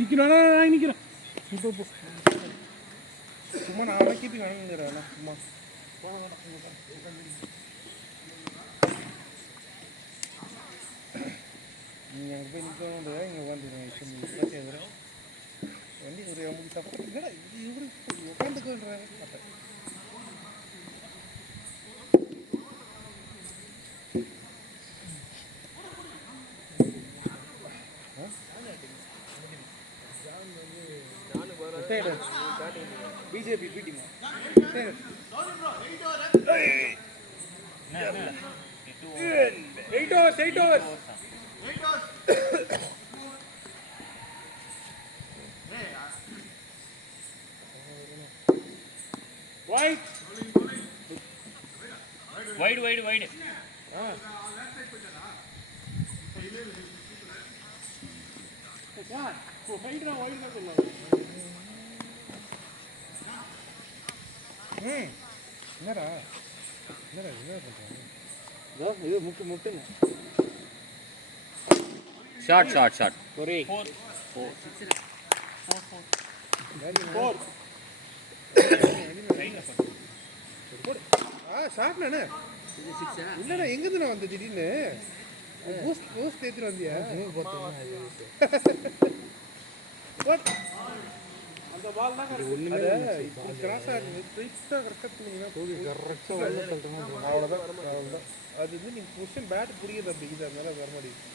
நிற்கிறோம் நான் நிற்கிறேன் இப்போ சும்மா நான் அடக்கிட்டு காணுங்கிறேன் சும்மா நீங்கள் அங்கே போய் நிற்கணுன்றதா இங்கே உட்காந்துருக்கேன் வண்டி ஒரு நமக்கு தப்பு இல்லை இவரு உட்காந்துக்கன்றாங்க பார்த்தேன் BJP beating eight hours wide என்னடா என்ன பண்ணுறாங்க இது முட்டுங்க shot ஒரே 4 ஷாட்ண்ணே இல்லைண்ணா எங்கேருந்து நான் வந்தேன் திடீர்னு பூஸ்ட் ஏற்றிட்டு வந்தியா அந்த பால் தான் கிராஸ் ஆகுது ஸ்ட்ரைட்டாக கரெக்டாக அவ்வளோதான் அது வந்து நீங்கள் கொஸ்டின் பேட் புரியுது அப்படி இது அதனால வர மாட்டேங்குது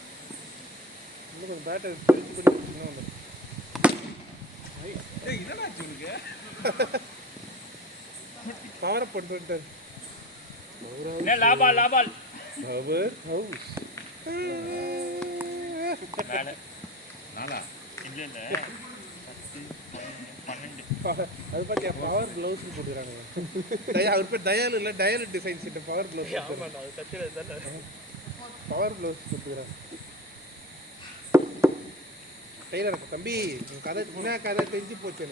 இன்னும் கொஞ்சம் பேட்டை பிரிச்சு பண்ணி கொடுத்தீங்கன்னா வந்துடும் இதெல்லாம் உனக்கு பவரை பண்ணுறேன்ட்டார் லாபால் பவர் ஹவுஸ் அது பார்த்தியா பவர் க்ளவுஸ் போட்டுக்கிறாங்க அவர் பேர் தயால் இல்லை டயல் டிசைன்ஸ் கிட்ட பவர் க்ளவுஸ் பவர் க்ளவுஸ் போட்டுக்கிறாங்க டெய்லர் தம்பி உன் கதை என்ன கதை தெரிஞ்சு போச்சு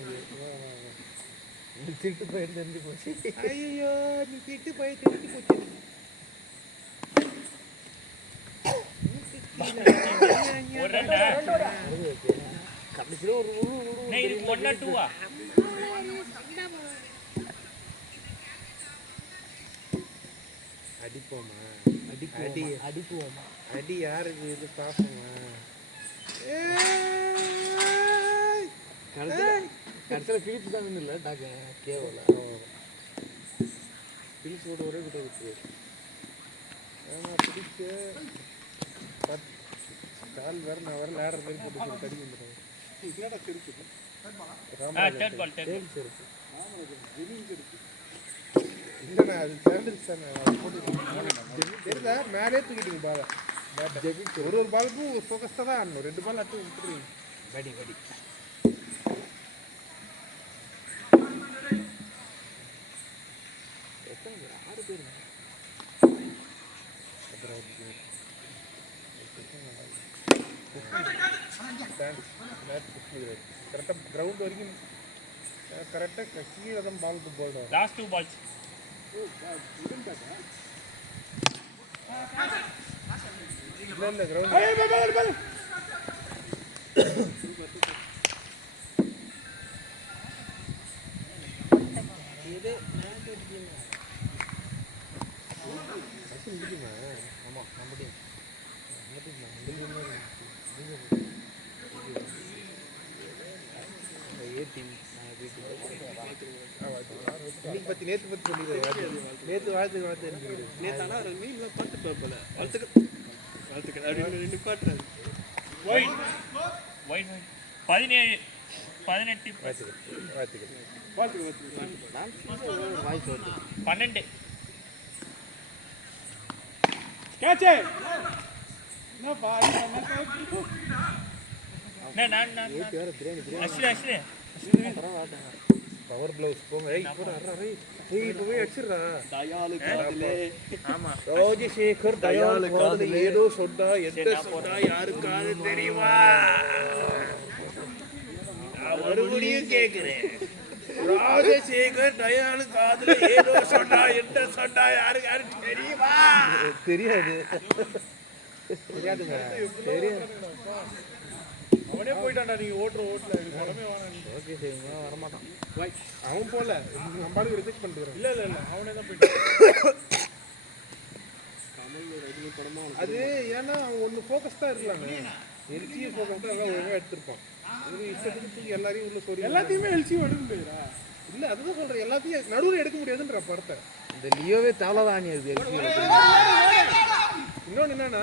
எனக்கு திட்டு போய் தெரிஞ்சு போச்சு ஐயோ நீ திட்டு போய் தெரிஞ்சு போச்சு அடிப்போமா அடி யாருக்கு இது பார்ப்போமா கடைசியில் பிலிப்ஸ் தான் இல்லை கேவல பிலிப்ஸோட ஒரே கிட்ட இருக்கு பிடிச்சு கால் வேற நான் வேற லேடர் மாதிரி போட்டு கடி வந்துடுறேன் இல்லைண்ணா அது சேர்ந்துருச்சு தானே தெரியுதா மேலே தூக்கிட்டீங்க பாலை ஒரு பாலுக்கும் ஃபோக்கஸ்டாக தான் ஆடணும் 2 பால் அட்டு விட்டுருவீங்க படி எத்தனை 6 பேர் கரெக்டாக கிரவுண்ட் வரைக்கும் கரெக்டாக கீழே தான் பால் போடுறோம் லாஸ்ட் 2 balls இல்லை கிரவுண்ட் இது முடியுமா ஆமாம் நம்ம இன்னைக்கு பற்றி நேற்று பற்றி சொல்லிடுறேன் நேற்று வாழ்த்து நேற்று ஆனால் மீன்லாம் பார்த்து பார்ப்பல வாழ்த்துக்கள் அப்படின்னு 2 குவார்டர் 12 கேட்சே பவர் க்ளவுஸ் போங்க இப்போவே அடிச்சிடுறா ராஜசேகர் தயால் காதுல ஏதோ சொன்னா எந்த சொன்னா யாருக்காவது தெரியுமா மறுபடியும் கேட்கிறேன் ராஜசேகர் தயால் காதுல ஏதோ சொன்னா எந்த சொன்னா யாருக்காவது தெரியுமா தெரியாது தெரியாதுங்க தெரியும் அவனே போயிட்டான்டா நீங்க ஓட்டுற ஓட்டல எனக்கு படமே வேணாம். ஓகே சரிங்க வரமாட்டான் அவன் போல நம்மளுக்கு ரிஜெக்ட் பண்ணிக்கிறேன் இல்ல இல்ல இல்ல அவனே தான் போயிட்டான். அது ஏன்னா அவன் ஒன்று ஃபோக்கஸ் தான் இருக்கலாங்க எல்சிஏ ஃபோக்கஸ் தான் எல்லாம் ஒழுங்காக எடுத்திருப்பான் ஒரு இஷ்டத்துக்கு தூக்கி எல்லாரையும் உள்ள சொல்லி எல்லாத்தையுமே எல்சியும் எடுக்க முடியுதா? இல்லை அதுதான் சொல்கிறேன் எல்லாத்தையும் நடுவில் எடுக்க முடியாதுன்ற படத்தை இந்த லியோவே தவளதானி அது இன்னொன்று என்னன்னா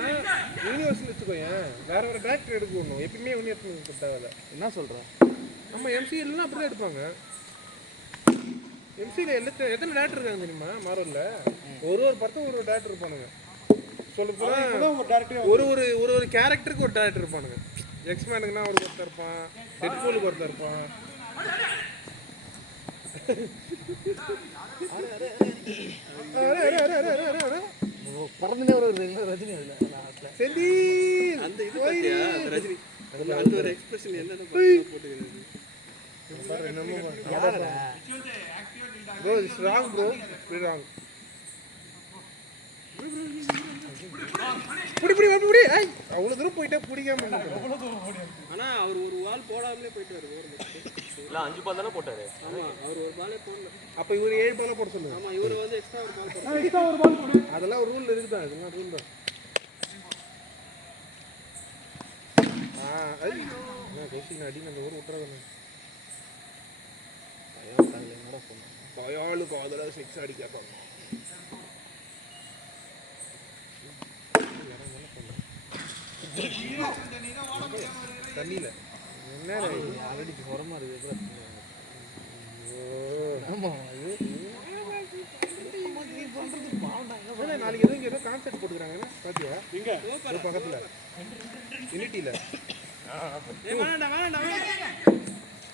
யூனிவர்ஸ்னு வச்சுக்கோயேன் வேற வேற டேரக்டர் எடுக்கணும் எப்பயுமே யூனிவர்ஸ் தேவை என்ன சொல்ற? நம்ம எம்சிஎல்லாம் அப்படி தான் எடுப்பாங்க எம்சியில் எத்தனை டேரக்டர் இருக்காங்க தெரியுமா மார்வலில் ஒரு படத்தும் ஒரு டேரக்டர் இருப்பானுங்க சொல்லப்போனால் ஒரு கேரக்டருக்கு ஒரு டேரக்டர் இருப்பானுங்க எக்ஸ்மேனுக்குன்னா ஒரு ஒருத்தர் இருப்பான் டெட்பூலுக்கு ஒருத்தர் இருப்பான் பறந்துனே ஒரு ரஜினி அதில் செந்தில் அந்த இது பாத்தியா அந்த ரஜினி அந்த ஒரு எக்ஸ்பிரஷன் என்னென்ன போட்டுக்கிறது பாரு என்னமோ bro it's wrong bro very wrong புடி ஐய் அவ்வளவு தூரம் போயிட்டா பிடிக்காம ஆனா அவர் ஒரு வால் போடாமலே போயிட்டு வருவாரு இல்ல 5 பால் தானே போட்டாரு. ஆமா அவர் ஒரு பாலே போடல. அப்ப இவர் 7 பால் போட சொல்லுங்க ஆமா இவர் வந்து எக்ஸ்ட்ரா ஒரு பால் போடுறாரு. எக்ஸ்ட்ரா ஒரு பால் போடு. அதெல்லாம் ஒரு ரூல் இருக்குதா இதெல்லாம் ரூல் தான் ஐய் நான் கோசிங்க அடி நம்ம ஊர் விட்டுறதானே தயாளு காதல 6 அடி கேட்பாங்க தண்ணியில என்ன ஆல்ரெடி உரமா இருக்கு. ஆமாம் அது நாளைக்கு ஏதோ கான்செப்ட் போட்டுக்கிறாங்க பாத்தியா இங்க ஒரு பக்கத்தில் யூனிட்டியில்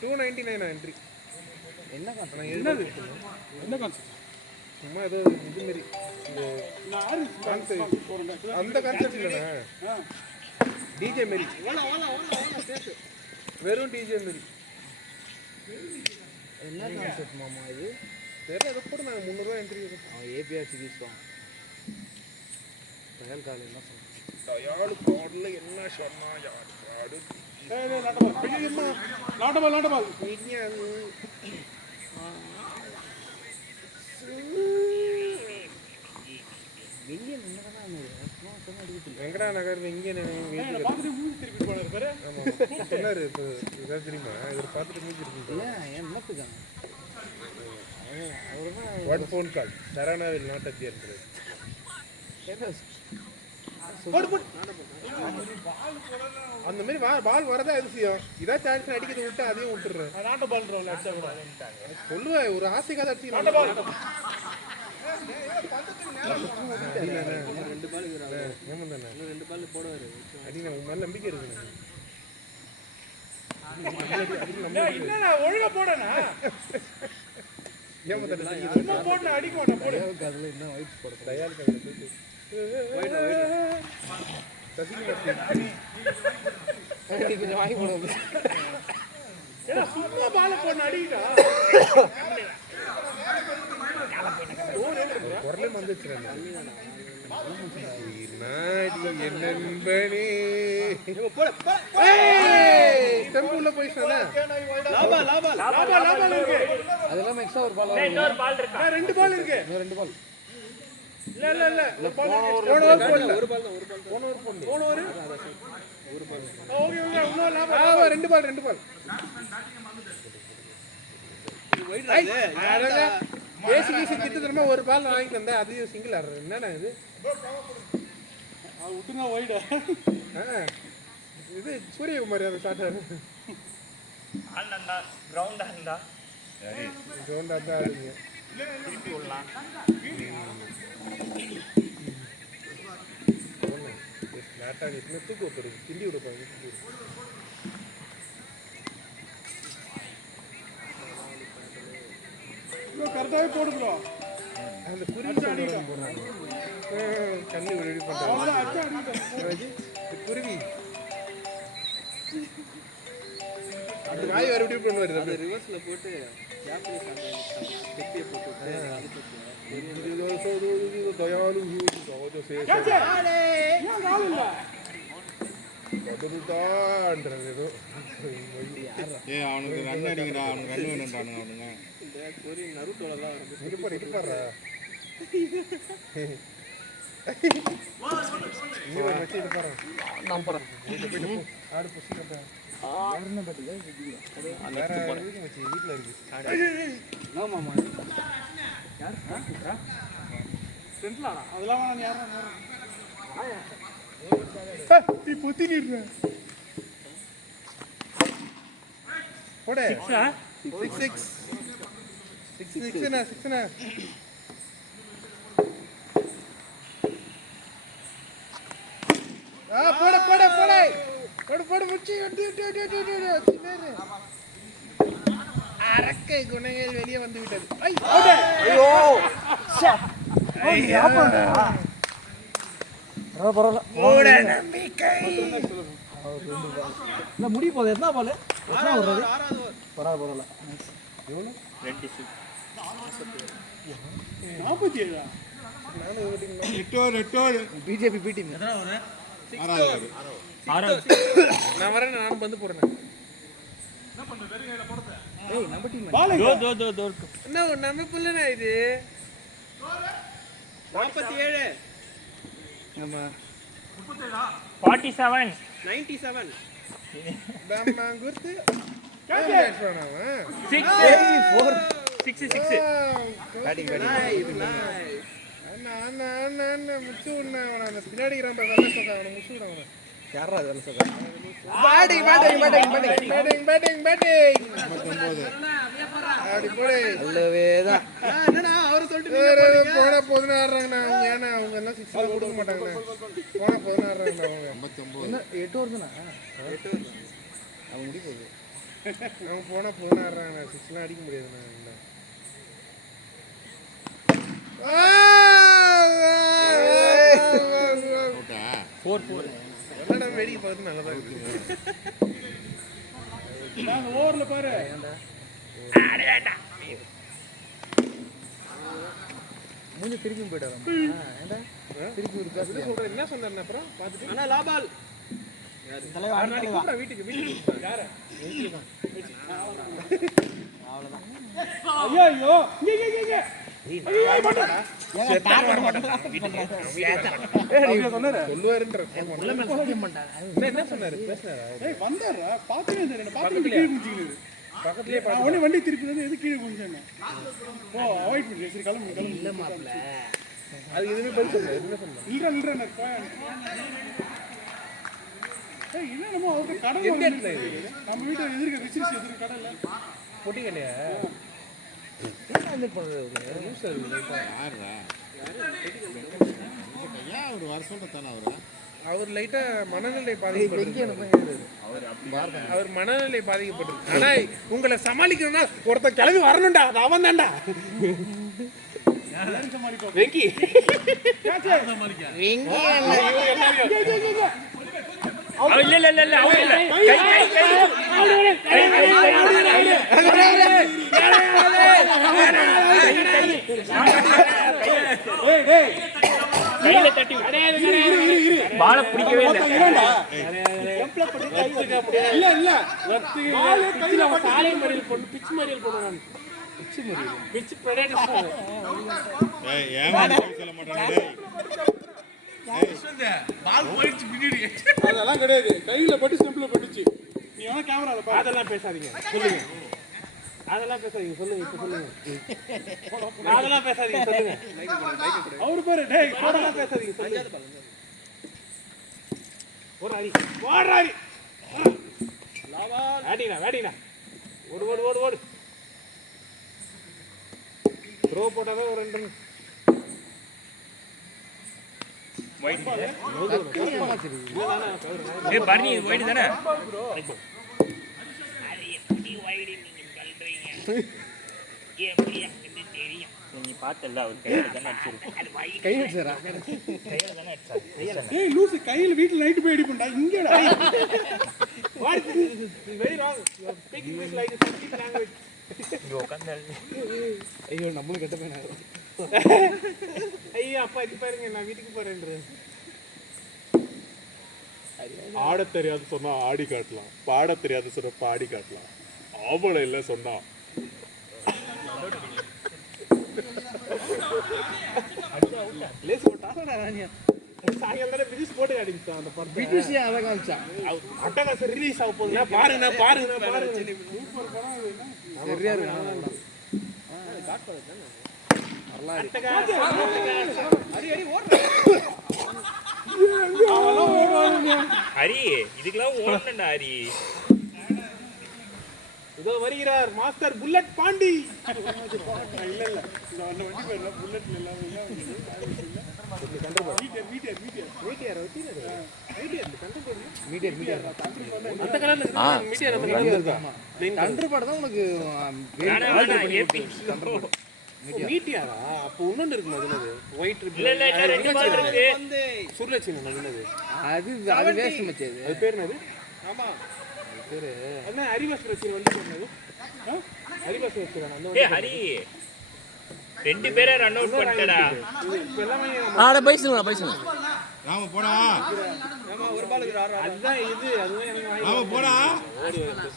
299 என்ட்ரி என்ன காரணம்? என்ன கான்செப்ட்? சும்மா ஏதோ இது மாரி இந்த நான் ஆறு கான்செப்ட் அந்த கான்செப்ட் இல்லைண்ணே டிஜே மாரி வெறும் டிஜே மாரி என்ன கான்செப்ட் மாமா இது? தெரியல அதை கூட நாங்கள் 300 என்ட்ரி அவன் ஏபிஆர் சிகிச்சை தயால் காலையில் என்ன சொல்றான்? தயாளு பாடல என்ன சொன்னா யாரு பாடு நாட்டபால் வெள்ளியன் என்னதான் அடிக்கிறது? வெங்கடா நகர் இங்கே பார்த்துட்டு மூஞ்சி திருப்பி போனாரு பாரு. ஆமாம் சொன்னார் இப்போ இதாக தெரியுமா இவர் பார்த்துட்டு மூஞ்சி இருக்கு ஏன் என்னத்துக்காங்க? ஒன் ஃபோன் கால் சரணா வில் நாட் அப்பியர் அந்த மாதிரி பால் வரதா அதிசயம் இதான் சான்ஸ் அடிக்கிறது விட்டு அதையும் விட்டுறேன் நாட்டபால் அடிச்சா கூட சொல்லுவேன் ஒரு ஆசைக்காக அடிச்சு நாட்டபால் ரெண்டு பால் இருக்கிறாரு. ஏமாம் தானே இன்னும் ரெண்டு பால் போடுவாரு. அடி நான் உன் மேலே நம்பிக்கை இருக்கு என்னடா ஒழுங்கா போடனா ஏமாம் தானே சும்மா போட்டு அடிக்க மாட்டேன் போடு. அதில் என்ன ஒயிட் போட தயார் கதையில் போயிட்டு சசிகுமார் கொஞ்சம் வாங்கி போட ஏன்னா சும்மா பால போட்டு அடிக்கிட்டா குரலே வந்துச்சு நண்பனே டெம்புல போயிடுச்சுல லாபா இருக்கு. அதெல்லாம் எக்ஸ்ட்ரா ஒரு பால் இன்னொரு பால் இருக்கா? ரெண்டு பால் இருக்கு. இன்னும் 2 பால் இல்ல போன ஓவர் போடல ஒரு பால் தான் ஒரு பால் தான். போன ஓவர் போடல போன ஒரு ஒரு பால். ஓகே இன்னொரு லாபா. ரெண்டு பால் இது வைட் ஆகுது. பேசிக்கு திட்டமா ஒரு பால் வாங்கி தந்தேன் அதையும் சிங்கிள் ஆடுறேன் என்னண்ணா இது விட்டுங்க வைடு. இது சூரியகுமாரி அதை சாட்டாரு அண்ணா கிரவுண்ட் அண்ணா கிரவுண்டா தான் ஆடுங்க திருப்பி விடலாம். லேட்டாக நிற்குமே தூக்கு ஒருத்தர் கிண்டி விடுப்பாங்க கரெக்டாவே போடுங்களோ. அந்த குருவி போடுறாங்க கண்ணி ரெடி பண்ணுறாங்க குருவி அந்த வாய் வேறு எப்படி பண்ணுவார் அது ரிவர்ஸ்ல போட்டு ஜாப்பனீஸ் அந்த டெப்பியை போட்டு அது போட்டு தயாலு ஏன் கால் இல்ல? அதுதான்ன்றது ஏதோ ஏய் அவனுக்கு ரன் அடிங்கடா, அவனுக்கு ரன் வேணும்டானுங்க அவனுங்க. இந்த கொரியன் நருட்டோலலாம் வந்து இருப்பாரு இங்க வச்சு இருப்பாரு நான் போறேன். ஆடு புஷ் கட்டேன் என்ன பாத்தீங்க? வேற இருக்கு மச்சி வீட்ல இருக்கு ஆமாமா. யார்? சென்ட்லாடா அதெல்லாம் நான் யாரும் நீ பொத்தினிடுறேன். போடு 6 போடு முச்சி அரக்கை குணங்கள் வெளியே வந்து விட்டது. பரவாயில்ல. இல்ல முடிய போகுது. என்ன பால்? எத்தனை வர்றது? பரவாயில்ல. 47 பிஜேபி பி டீம். நான் வரேன், நான் வந்து போறேன். ஏய் நம்ம டீம். என்ன நம்ம புள்ளனா இது 47 நம்ம 47 97 நம்ம குர்த்து கேட்ச் பண்ணாமா 6 பேட்டிங் அண்ணா முச்சு விடுனா அவன பின்னாடி கிராம்பை வெள்ள சொக்கா அவன முச்சு விடுனா அவன யாரா அது வேலை சொல்றா? பேட்டிங் அப்படி போடு. நல்லவேதான். என்னடா அவர் சொல்லிட்டு போனா போதுன்னு ஆடுறாங்கண்ணா அவங்க. ஏன்னா அவங்க எல்லாம் 6 கொடுக்க மாட்டாங்கண்ணா. போனா போதுன்னு ஆடுறாங்கண்ணா அவங்க. 59 என்ன 8 வருதுனா? அவன் முடி போகுது. அவங்க போனா போதுன்னு ஆடுறாங்கண்ணா. 6 அடிக்க முடியாதுண்ணா. 4 என்னடா வேடிக்கை பார்த்து நல்லதா இருக்கு. நான் ஓவர்ல பாரு. மூஞ்சி திருப்பி போயிட்டாரு. ஏண்டா திருப்பி ஒரு பேச சொல்றேன் என்ன சொன்னாருன்னா அப்புறம் பார்த்துட்டு அண்ணா லாபால் கூப்பிட வீட்டுக்கு யார ஐயோ ஐயோ இங்க சொல்லுவாருன்ற என்ன சொன்னாரு பேசினாரா? ஏய் வந்தாரா பாத்துனே இருந்தேன். பாத்துட்டு கீழ குஞ்சினாரு. பக்கத்துலயே நான் உடனே வண்டி திருப்பி வந்து எது கீழ குஞ்சினேன். ஓ அவாய்ட் பண்ணு. சரி கிளம்பு இல்ல மாப்ள. அது எதுவுமே பதில் சொல்லல. எதுவுமே சொல்லல. இல்ல ஏய் என்னமோ அவருக்கு கடை எந்த இடத்துல இது? நம்ம வீட்டு எதிர்க்க ரிசர்ச் எதிர்க்க கடை இல்ல. பொட்டிக்கலையா? என்ன இந்த பண்றது? நியூஸ் இருக்கு. யாரா ஐயா ஒரு வருஷம் தான அவரா. அவர் லைட்டா மனநிலை எங்க பாதிக்கப்பட்டு என்ன பண்ணுறது? அவர் மனநிலை பாதிக்கப்பட்டிருக்கு. ஆனா உங்களை சமாளிக்கணும்னா ஒருத்தன் கிளம்பி வரணும்டா. அது அவன் தான்டா. எல்லாரும் சமாளிப்போம். வெங்கி இல்ல அவங்க இல்ல கையில தட்டி பால பிடிக்கவே இல்லை. இல்ல கையில காலை மறியல் போட்டு பிச்சு மறியல் போடுவாங்க. பிச்சு பிரெடேட்டர்ஸ் ஏய் ஏன் சொல்ல மாட்டானே டேய். அதெல்லாம் கிடையாது. கையில பட்டு ஸ்டெம்ப்ல பட்டுச்சு. நீ வேணா கேமரால பாரு. அதெல்லாம் பேசாதீங்க. சொல்லுங்க. அதெல்லாம் பேசாதீங்க. சொல்லுங்க. இப்ப சொல்லுங்க. அதெல்லாம் பேசாதீங்க. சொல்லுங்க. அவரு பாரு டேய் அதெல்லாம் பேசாதீங்க. சொல்லுங்க. ஒரு அடி. ஓடுற அடி. லாபால் வேடினா. ஓடு. த்ரோ போட்டாவே ஒரு 2 ரன். பர்னி வைடு தானே. நீ பார்த்தல அவர் கையில தானே அடிச்சிருக்கு. கை வச்சறா. கையில தானே அடிச்சாரு. ஏய் லூசு கையில வீட்ல நைட் போய் அடிப்பண்டா இங்கடா. What is this? Very wrong. You are speaking this like a Sanskrit language. இங்க உட்கார்ந்து ஐயோ நம்மளும் கெட்ட பையனா. ஐயா அப்பா இது பாருங்க நான் வீட்டுக்கு போறேன்றேன். ஆட தெரியாது சொன்னா ஆடி காட்டலாம், பாட தெரியாது சொன்னா பாடி காட்டலாம், ஆம்பளை இல்லை சொன்னா லேஸ் போட்டாடா ராணியா சாயங்காலம் தானே பிரிச்சு போட்டு காட்டிச்சான் அந்த படம். பிஜிசி அதை காமிச்சான் அட்டகாசம் ரிலீஸ் ஆக போகுது. பாருங்க சரியா இருக்கு ஹரி இதுக்கெல்லாம் ஓடணும்டா ஹரி. இதோ வருகிறார் மாஸ்டர் புல்லட் பாண்டி. இல்ல இல்ல இந்த அந்த வண்டி பேர்ல புல்லட்ல எல்லாம் உனக்கு மீட்டியாரா? அப்போ இன்னொன்று இருக்குமா அதுனது ஒயிட் இல்ல இல்ல இல்ல ரெண்டு பால் இருக்கு. சுருளட்சி அதுனது அது வேஸ்ட் மச்சி அது பேர் என்னது? ஆமா பேரு என்ன ஹரிவாஸ் ரசி வந்து சொன்னது? ஹரிவாஸ் ரசி அந்த ஏய் ஹரி ரெண்டு பேரை ரன் அவுட் பண்ணிட்டடா. இப்ப எல்லாமே ஆட பைசல் பைசல் ராம போடா. ஆமா ஒரு பாலுக்கு அதுதான் இது அதுதான் எனக்கு ராம போடா.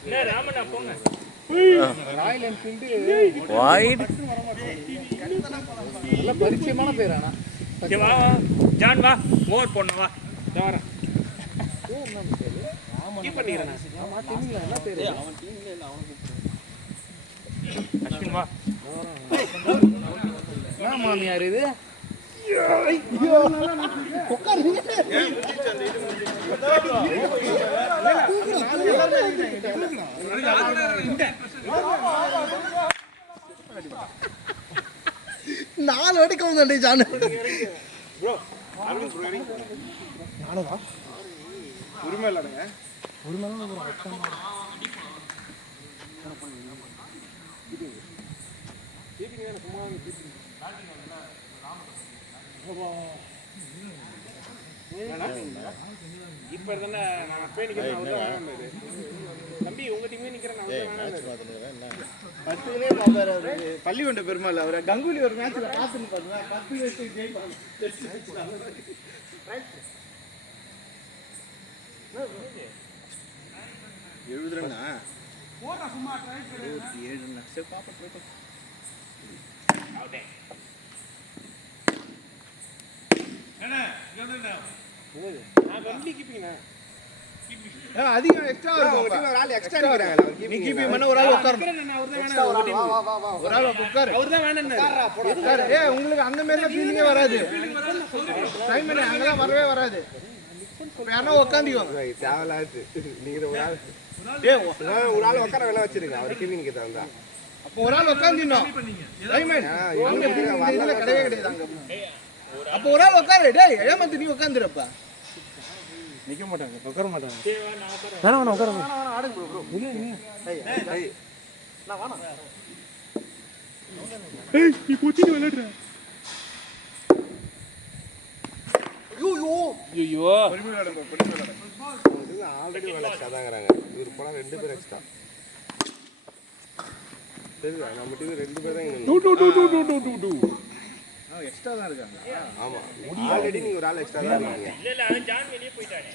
என்ன ராமண்ணா போங்க. ராயல் என்ஃபீல்டு வைட் நல்ல பரிச்சயமான பேர் ஆனா சரி வா ஜான் வா ஓவர் போடணும் வா. வரேன் கீப் பண்ணிக்கிறேன். ஆமா டீம்ல என்ன பேர் அஸ்வின் வா. என்ன மாமியார் இது நாலு வாட்டி கவுந்தே ஜானு ப்ரோ நானவா உரிமை இல்லைங்க இப்ப தானே நான் போய் நிக்கிறேன். தம்பி உங்க டீமே நிக்கிறேன். பள்ளி கொண்ட பெருமாள் அவரை கங்குலி ஒரு மேட்ச்ல பாத்துன்னு பாருங்க 10 வயசு ஜெயிப்பாங்க. அதிகம் எக்ஸ்ட்ரா இருக்கும். ஒரு ஆள் எக்ஸ்ட்ரா இருக்காங்க. நீ கீப்பிங் பண்ண ஒரு ஆள் உட்காரணும். ஒரு ஆள் உட்காரு. அவர்தான் வேணும்னாரு. ஏய் உங்களுக்கு அந்த மாதிரி ஃபீலிங்கே வராது. டைம் என்ன அங்கலாம் வரவே வராது. யாரோ உட்கார்ந்திக்கோங்க. தேவலாது நீங்க ஒரு ஆள் ஒரு ஆள் உட்கார வேலை வச்சிருங்க. அவர் கீப்பிங்க்கு தந்தா அப்போ ஒரு ஆள் உட்கார்ந்தினோம். டைமண்ட் அங்க இதுல கிடையவே கிடையாது அங்க. அப்போ ஒரு ஆள் உட்காரு. டேய் ஏமாந்து நீ உட்கார்ந்துறப்ப. நிக்க மாட்டாங்க, உட்கார மாட்டாங்க. வேணா உட்கார. வேணா ஆடுங்க ப்ரோ. இல்ல இல்ல. ஏய் நான் வாணா. ஏய் நீ போத்தி விளையாடுற. ஐயோ பொறுமை விளையாடுங்க, பொறுமை விளையாடுங்க. ஆல்ரெடி வேலை எக்ஸ்ட்ராதாங்கறாங்க. இவர் போனா ரெண்டு பேர் எக்ஸ்ட்ரா. சரிடா நம்ம டீம் ரெண்டு பேர் தான் இங்க. எக்ஸ்ட்ரா தான் இருக்காங்க. ஆமா ஆல்ரெடி நீங்க ஒரு ஆள் எக்ஸ்ட்ரா தான் இருக்கீங்க. இல்ல இல்ல அவன் ஜான் வெளியே போயிட்டானே.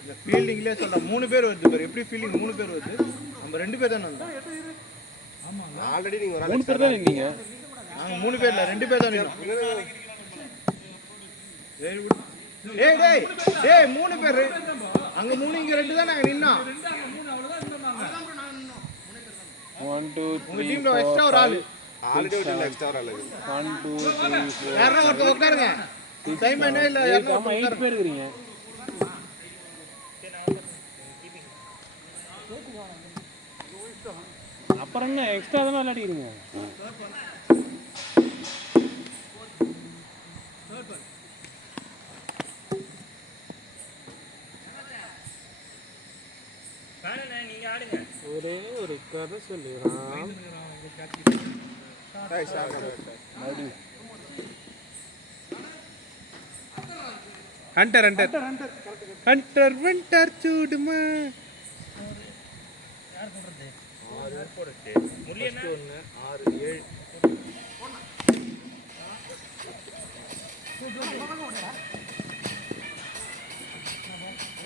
இந்த ஃபீல்டிங்லயே சொல்ற 3 பேர் வருது பாரு. எப்படி ஃபீல்டிங் 3 பேர் வருது? நம்ம 2 பேர் தான வந்தோம். ஆல்ரெடி நீங்க ஒரு ஆள் எக்ஸ்ட்ரா தான் இருக்கீங்க. நாங்க 3 பேர் இல்ல 2 பேர் தான் நின்னோம். டேய் டேய் டேய் 3 பேர். அங்க 3 இங்க 2 தான் நாங்க நின்னோம். 1 2 உங்க டீம்ல எக்ஸ்ட்ரா ஒரு ஆளு. ஆல்ரெடி ஒரு எக்ஸ்ட்ரா ஒரு ஆள் இருக்கு. 1 2 3 4 யாரோ ஒருத்தர் உட்காருங்க. டைமண்ட் இல்ல யாரோ 8 பேர் இருக்கீங்க. அப்புறம் என்ன எக்ஸ்ட்ரா தான விளையாடிக்கிறீங்க. வேணா நீங்க ஆடுங்க. ஒரே ஒரு கதை சொல்லுறான். டேய் ஸ்டார்ட் பண்ணு. ஹண்டர் ஹண்டர் ஹண்டர் விண்டர் சூடுமா. முள்ளியண்ணா 6 7 ஏய்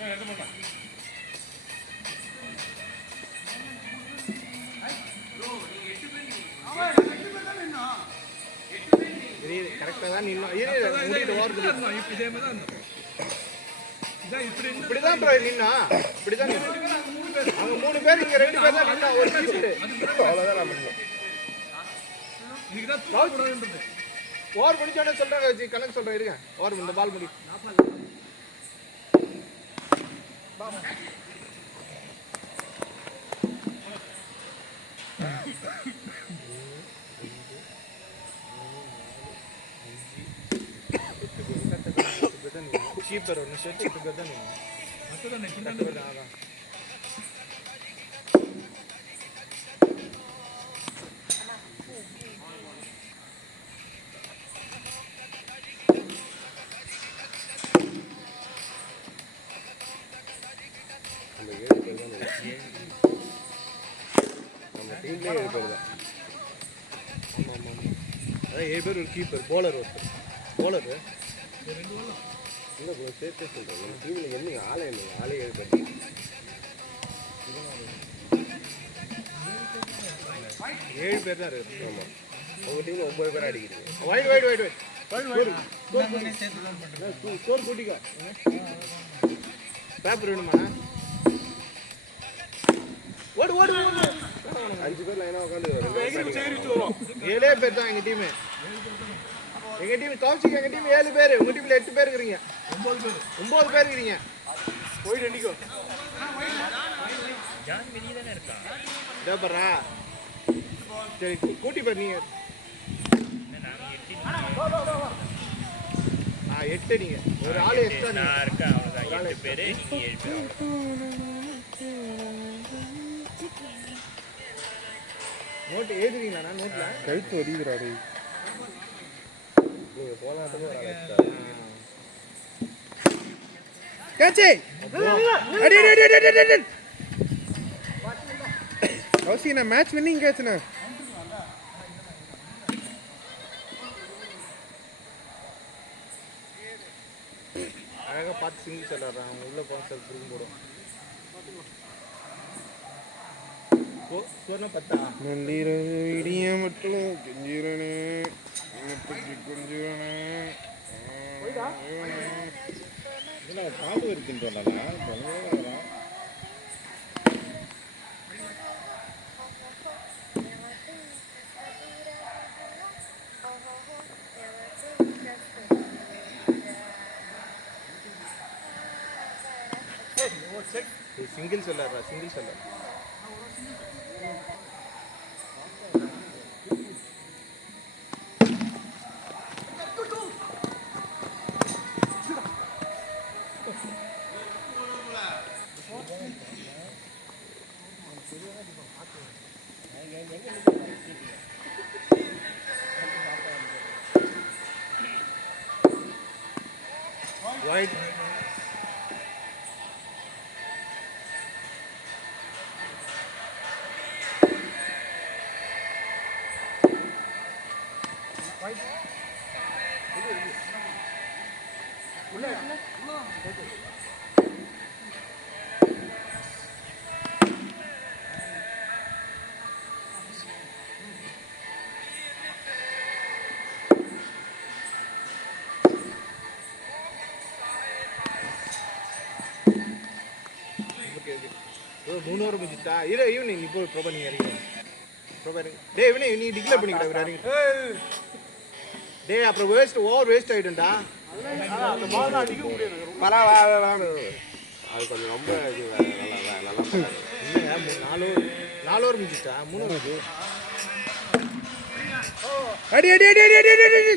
கரெக்டா தான் நின்னோம். முடிட்டு ஓரத்துல இதே மாதிரி தான் இருந்தோம். இதான் இப்படிதான் ப்ரோ நின்னா இப்படிதான் அவங்க 3 பேர் இங்க 2 பேர் தான் நின்னா ஒரு கீப்பர் அவ்வளவுதான் நான் பண்ணுவேன். இதுக்கு தான் தூக்கணும்ன்றது. ஓவர் முடிச்சோட சொல்றாங்க கணக்கு சொல்றேன் இருங்க. ஓவர் இந்த பால் முடி கீப்பர் ஒன்று செட்டு பேர் தான் மொத்தம் சின்ன அதான் டீம்லேயே 7 பேர் தான். ஆமாம் ஆமாம் ஆமாம் அதான் 7 பேர் ஒரு கீப்பர் போலர் ஒருத்தர் போலர் இல்லை ப்ரோ சேர்த்தே சொல்கிறேன். நம்ம டீமில் என்னங்க ஆளே 7 பேர். 7 பேர் தான் இருக்கு. ஆமாம் உங்கள் டீமில் 9 பேர் அடிக்கிறீங்க. Wide wide wide wide score கூட்டிக்கோ. பேப்பர் வேணுமாண்ணா? ஓடு ஓடு 5 பேர் லைனாக உட்காந்து 7 பேர் தான் எங்கள் டீமு. எங்கள் டீம் கவுச்சிக்கு எங்கள் டீம் 7 பேர். உங்கள் டீமில் 8 பேர் இருக்கிறீங்க. 9 பேர் இருக்கிறீங்க. போயிட்டு அடிக்கோ. ஜான் வெளியே தானே இருக்கான். இதோ பாரா. சரி கூட்டி பாரு நீங்க. நாங்கள் 8 நீங்க. ஒரு ஆள் எக்ஸ்ட்ரா நீங்க. நான் இருக்கேன் அவ்வளோதான். 8 பேர் நீங்கள் 7 பேர் நோட்டு எழுதுறீங்களா? நான் நோட்ல கழுத்து வலிக்கிறாரு. நீங்கள் போனாட்டுமே ஒரு ஆள் எக்ஸ்ட்ரா. கேட்ச் அடி அடி அடி அடி அடி. கௌசினா மேட்ச் வின்னிங் கேட்ச்னா. அழகா பார்த்து சிங்கிள் சொல்றான். அவங்க உள்ள போன செல் திரும்ப போடும். ஸ்கோர்னா 10. நந்தீர இடிய மட்டும் கெஞ்சிரனே முத்துக்கு கொஞ்சிரனே. இதெல்லாம் பாம்பு இருக்குன்றா சிங்கிள் சொல்லாரா? சிங்கிள் சொல்ல White. மூணு ஓவர் முடிஞ்சிட்டா? இரு ஈவினிங் இப்போ ப்ரோபா நீங்கள் இறங்கி ப்ரோபா இறங்கி. டே ஈவினிங் நீ டிக்ளேர் பண்ணிக்கிட்ட இறங்கி. டே அப்புறம் ஓவர் வேஸ்ட் ஆகிடும்டா. அது கொஞ்சம் ரொம்ப இது நல்லா இல்லையா? 4 ஓவர் முடிஞ்சிட்டா? 3 ஓவர். அடி அடி அடி அடி அடி அடி அடி.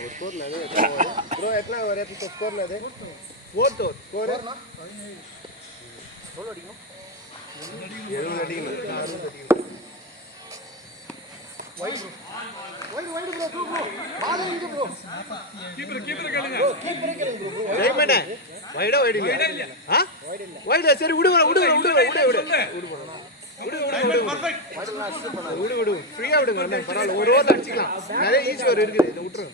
ஒரு ஸ்கோரில் அது ப்ரோ எத்தனை ஒரு எத்தனை ஸ்கோரில் அது 4th ஓவர் ஸ்கோர் 70 அடிக்கணும். கீப்பர் கேளுங்க. ஜெயமேனே வைடா வைடு இல்ல. ஆ வைடா சரி விடு விடு விடு விடு விடு விடு விடு விடு ஃப்ரீயா விடுங்க. ஒன்றும் பரவாயில்ல. ஒரு ஓவர் அடிச்சுக்கலாம். நிறைய ஈஸி ஓவர் இருக்குது. இதை விட்டுருங்க.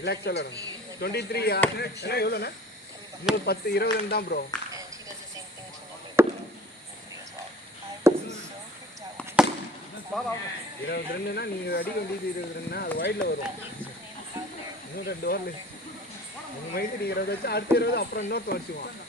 ரிலாக்ஸ் விளையாடுங்க 23யா என்ன எவ்வளோண்ணே இன்னும் 10-20 ரன் தான் ப்ரோ 20 ரன்னுனா நீங்கள் அடிக்க வேண்டியது 20 ரன்னா அது வைடில் வரும் இன்னும் 2 ஓவரில் உங்கள் மைண்டு நீங்கள் 20 வச்சு அடுத்த 20 அப்புறம் இன்னொருத்த வச்சுக்குவான்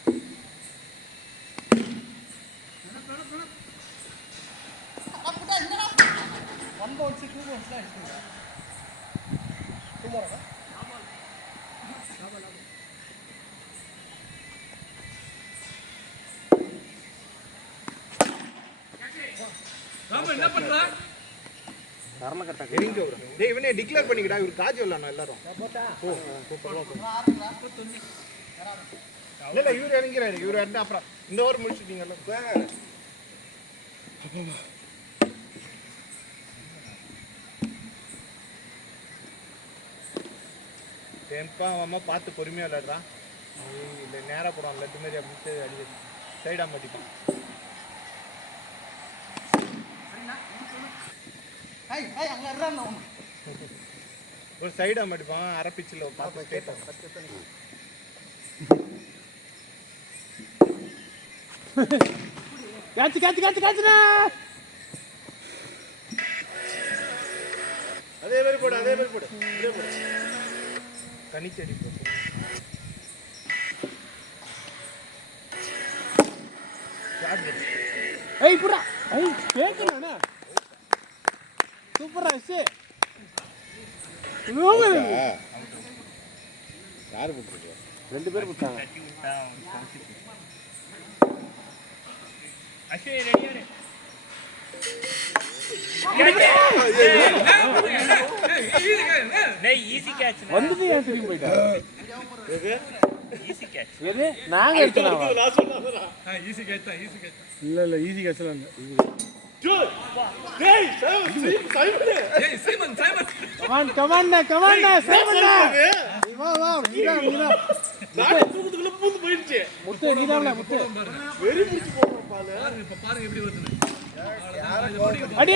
எரிங்க ப்ரோ டேய் இவனே டிக்ளேர் பண்ணிக்கடா இவர் காஜ் விளையாடணும் எல்லாரும் இல்ல இவர் இறங்கிறாரு இவர் வந்து அப்புறம் இந்த ஓவர் முடிச்சிட்டீங்கல்ல டெம்பா அம்மா பார்த்து பொறுமையா விளையாடுறான் இல்லை நேராக போடுவான் லட்டு மாரி அப்படின்ட்டு அடி சைடாக மாட்டிப்பான் ஒரு சைடாக மாட்டிப்பான் அரை பிச்சில் பார்த்து ஸ்டேட் காய்ச்சுடா அதே மாதிரி போடு இதே போடு தனிச்செடி போடு ஏய் புடா ஏய் கேக்குறானே சூப்பரா இருக்கு யாரு போட்டுருக்கா 2 பேர் போட்டாங்க அஸ்வினி ரெடியாரு டேய் ஈஸி கேட்ச் வந்துட்டு ஏன் திரும்பி போயிட்டா ஈஸி கேட்ச் எது நாங்க எடுத்தோம் ஈஸி கேட்ச் தான் இல்ல ஈஸி கேட்ச்ல இல்ல டேய் சைமன் கமான் சைமன் வா நான் தூக்குதுக்குள்ள பூந்து போயிடுச்சு முத்து நீதான்ல முத்து வெறி பிடிச்சு போறோம் பாரு இப்ப பாருங்க எப்படி வருது அடி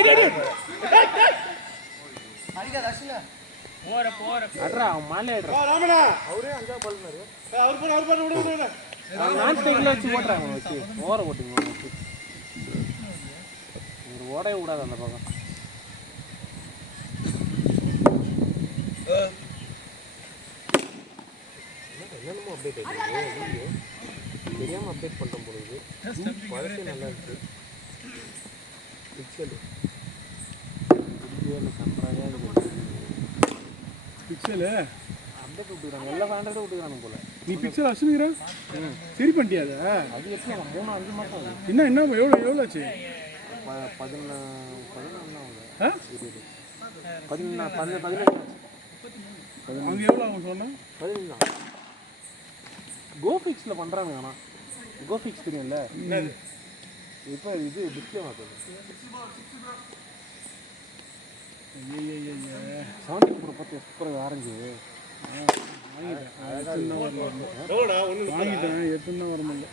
போற அட்ரா மாலே அட்ரா ராமனா அவரே அங்க பால்னாரு அவர் போற விடு நான் ஸ்டேக்ல வச்சு போட்றாங்க வச்சு ஓர ஓட்டிங்க ஒரு ஓடவே விடாத அந்த பக்கம் என்னமோ அப்டேட் ஆயிடுச்சு தெரியாம அப்டேட் பண்றோம் போல இது பழசே நல்லா இருக்கு பிக்சல் வீடியோல கம்பராயா இருக்கு பிக்சல் அப்டேட் விட்டுறாங்க எல்லா ஃபேண்டட் விட்டுறாங்க போல நீ பிக்சல் அசுனிரா சரி பண்ணிட்டியா அது எப்படி 3-5 மாசம் ஆகுது என்ன எவ்வளவு ஆச்சு 14 ஆ 17 அங்க எவ்வளவு அவங்க சொன்னா 15 கோஃபிக்ஸ்ல பண்றாங்க ஆனா கோஃபிக்ஸ் தெரியும்ல இப்போ இது டிஸ்ப்ளே மாத்துது 70 ப்ரோ பத்தி சூப்பரா ஆரஞ்சு வாங்கிட்டேன் எத்தனை வர முடியல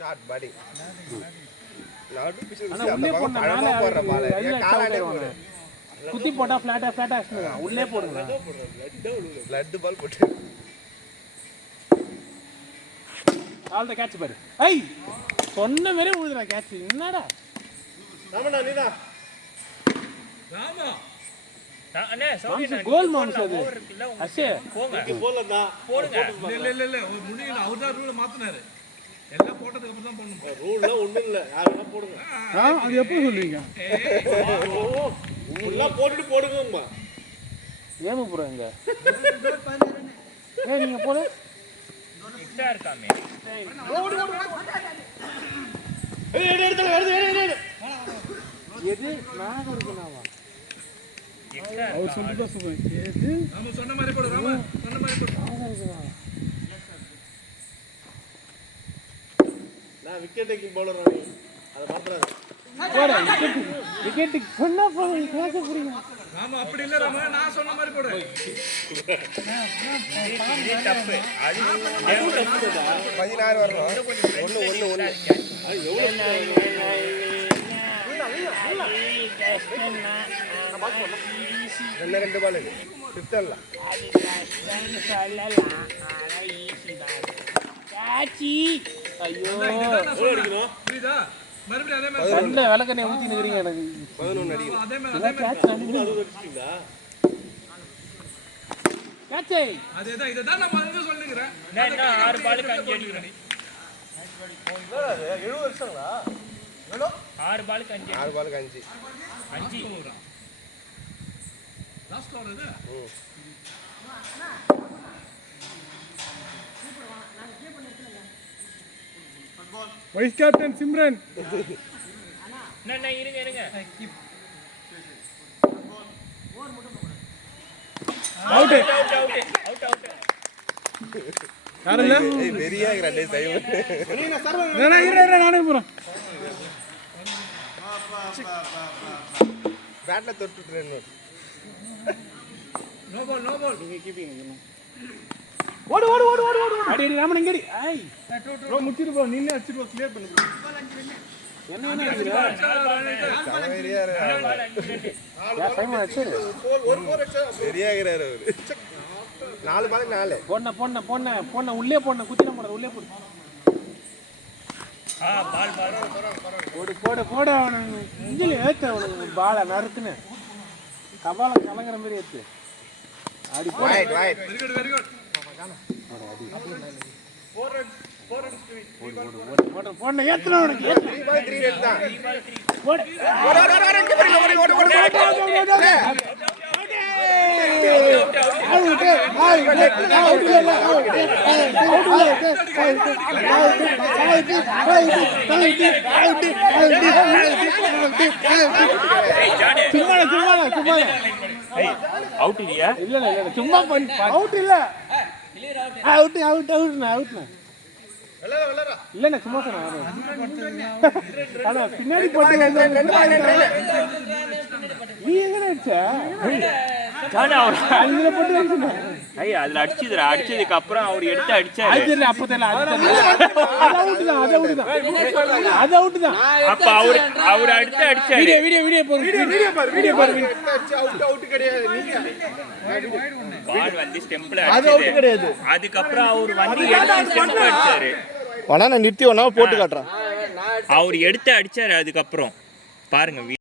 ஷாட் பாடி ஆனா உள்ளே போடுற குத்தி போட்டா ஃபிளாட்டா ஆக்ஷன் உள்ளே போடுங்க லட்டு பால் போட்டு ஆல் தி கேட்ச் பாரு ஐய் சொன்ன மாதிரி ஊதுறா கேட்ச் என்னடா ராமண்ணா நீடா ராமா அண்ணே சௌரி கோல் மாம்ஸ் அது அஷே போங்க போலடா போடுங்க இல்ல முடியல அவர்தான் ரூல மாத்துனாரு எல்லாம் போட்டதுக்கு அப்புறம் தான் பண்ணணும் ரூல்ல ஒண்ணும் இல்ல யார் வேணா போடுங்க அது எப்போ சொல்லுவீங்க ஃபுல்லா போட்டுட்டு போடுங்கம்மா ஏமா ப்ரோ எங்க ஏய் நீங்க போல எக்ஸ்ட்ரா இருக்காமே எது நான் இருக்கனாவா எக்ஸ்ட்ரா அவர் சொல்லிட்டு சொல்றேன் எது நாம சொன்ன மாதிரி போடு ராமா சொன்ன மாதிரி போடு நான் விக்கெட் டேக்கிங் பவுலர் ராணி அத மாத்துறாங்க போடா விக்கெட் சொன்னா போறீங்க கேட்க புரியுங்க ராமா அப்படி இல்ல ராமா நான் சொன்ன மாதிரி போடு இது தப்பு அது 16 வரணும் 1 எவ்வளவு ரெண்டு பால் ஃபிஃப்த் அல்ல ஐயோ அடிக்கணும் புரியுதா மறுபடியும் அதே மாதிரி ரெண்டு விளக்கண்ணை ஊற்றி நிற்கிறீங்க எனக்கு 11 அடிக்கணும் அதே மாதிரி அதேதான் இதைதான் நான் அங்க சொல்லுகிறேன் என்ன 6 பாலுக்கு 5 அடிக்கிறேன் 70 வருஷங்களா 6 பாலுக்கு 5 6 பாலுக்கு 5 5 லாஸ்ட் ஓவர் இது வைஸ் கேப்டன் சிம்ரன் என்ன இருங்க அவுட் அவுட் யாரல்ல ஏய் வெறியாங்கடா டேய் சைவன் நானே போறேன் பேட்ல தொட்டுட்டு இன்னொரு நோ பால் ஓடு அடி ராமன் எங்கடி ஐய் ப்ரோ முச்சிரு ப்ரோ நின்னு அடிச்சு ப்ரோ கிளியர் பண்ணு என்ன வெறியா யா சைமன் அடிச்சு ஒரு 4 அடிச்சா வெறியாங்கறாரு அவரு 4 பாலுக்கு 4 போண்ண உள்ளே போண்ண குத்திர போட உள்ளே போடு போடு அவன இஞ்சில ஏத்த அவனுக்கு பால நறுக்குன்னு கபால கலங்கற மாதிரி ஏத்து அடி போடு வைட் வெரி குட் போண்ண ஏத்துன உனக்கு ஏத்து 3 பால் 3 ரன் தான் போடு அவுட் இல்லையா இல்ல சும்மா அவுட் இல்ல அவுட் இல்லண்ணா சும்மா சொன்ன ஆனா பின்னாடி போட்டு நீ எங்க அடிச்ச அதுல போட்டு அடிச்சா அதுல அடிச்சதுக்கு அப்புறம் அவர் எடுத்து அடிச்சாரு அது அப்ப தெரியல அது அவுட் தான் அப்ப அவர் அடுத்து அடிச்சாரு வீடியோ பாரு அவுட் கிடையாது நீங்க பால் வந்து ஸ்டெம்ப்ல அடிச்சது அதுக்கப்புறம் அவர் வந்து எடுத்து ஸ்டெம்ப் அடிச்சாரு வேணா நான் நிறுத்தி வேணா போட்டு காட்டுறேன் அவர் எடுத்து அடிச்சாரு அதுக்கப்புறம் பாருங்க